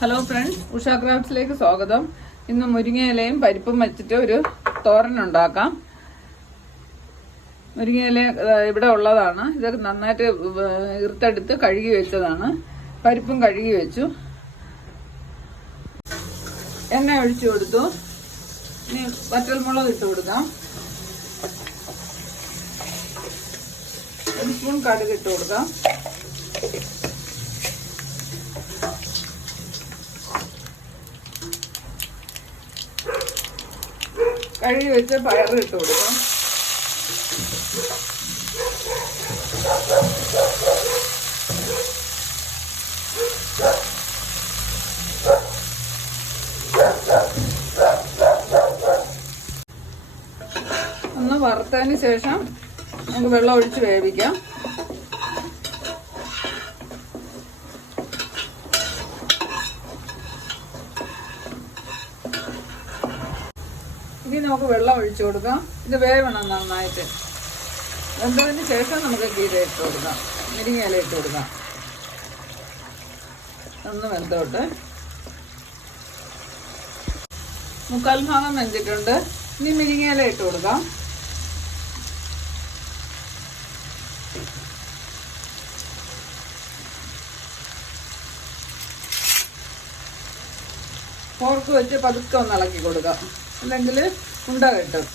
Hello friends, Usha ക്രാഫ്റ്റ്സിലേക്ക് സ്വാഗതം. ഇന്ന് മുരിങ്ങയിലയും പരിപ്പും വെച്ചിട്ട് ഒരു തോരൻ ഉണ്ടാക്കാം. മുരിങ്ങയില ഇവിടെ ഉള്ളതാണ്. ഇതൊക്കെ നന്നായിട്ട് ഇറുത്തെടുത്ത് കഴുകി വെച്ചതാണ്. പരിപ്പും കഴുകി വെച്ചു. എണ്ണ ഒഴിച്ചു കൊടുത്തു. ഇനി വറ്റൽമുളക് ഇട്ട് കൊടുക്കാം. 1 സ്പൂൺ കടുക് ഇട്ട് കൊടുക്കാം. കഴുകി വെച്ച് പയർ ഇട്ട് കൊടുക്കാം. ഒന്ന് വറുത്തതിന് ശേഷം നമുക്ക് വെള്ളം ഒഴിച്ച് വേവിക്കാം. ഇനി നമുക്ക് വെള്ളം ഒഴിച്ചു കൊടുക്കാം. ഇത് വേവണം നന്നായിട്ട്. വെന്തതിന് ശേഷം നമുക്ക് ചീര ഇട്ട് കൊടുക്കാം, മുരിങ്ങയില ഇട്ട് കൊടുക്കാം. ഒന്ന് വെന്തോട്ട്. 3/4 ഭാഗം വെന്തിട്ടുണ്ട്. ഇനി മുരിങ്ങയില ഇട്ട് കൊടുക്കാം. ഫോർക്ക് വെച്ച് പതുക്കെ ഒന്ന് ഇളക്കി കൊടുക്കാം, അല്ലെങ്കിൽ ഉണ്ട കിട്ടും.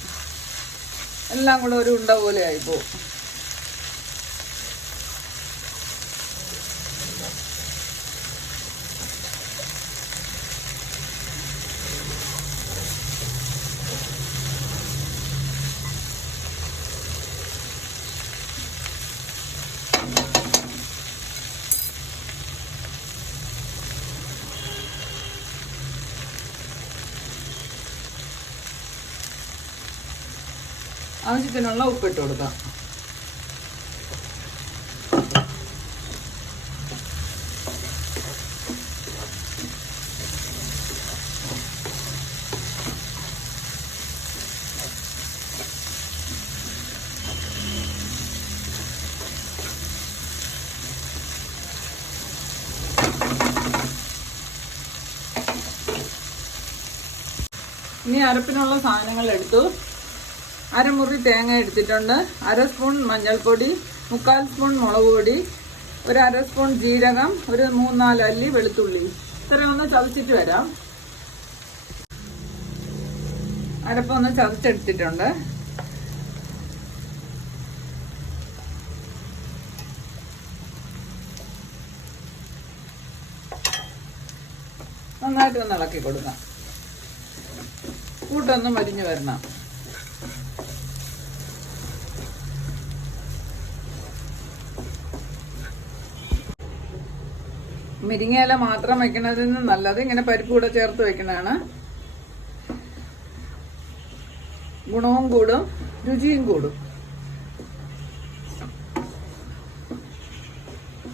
എല്ലാം കൂടെ ഒരു ഉണ്ട പോലെ ആയിപ്പോവും. ആവശ്യത്തിനുള്ള ഉപ്പിട്ട് കൊടുക്കാം. ഇനി അരപ്പിനുള്ള സാധനങ്ങൾ എടുത്തു. 1/2 മുറി തേങ്ങ എടുത്തിട്ടുണ്ട്. 1/2 സ്പൂൺ മഞ്ഞൾപ്പൊടി, 3/4 സ്പൂൺ മുളക് പൊടി, 1/2 സ്പൂൺ ജീരകം, ഒരു 3-4 അല്ലി വെളുത്തുള്ളി. ഇത്രയൊന്ന് ചതച്ചിട്ട് വരാം. അരപ്പൊന്ന് ചതച്ചെടുത്തിട്ടുണ്ട്. നന്നായിട്ടൊന്ന് ഇളക്കി കൊടുക്കാം. കൂട്ടൊന്ന് മരിഞ്ഞു വരണം. മുരിങ്ങയില മാത്രം വെക്കുന്നതിന് നല്ലത് ഇങ്ങനെ പരിപ്പ് കൂടെ ചേർത്ത് വെക്കുന്നതാണ്. ഗുണവും കൂടും, രുചിയും കൂടും.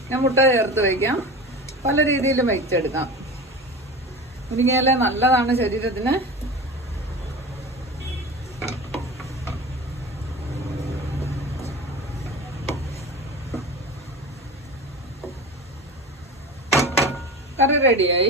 ഞാൻ മുട്ട ചേർത്ത് വയ്ക്കാം. പല രീതിയിലും വെച്ചെടുക്കാം. മുരിങ്ങയില നല്ലതാണ് ശരീരത്തിന്. കറി റെഡിയായി.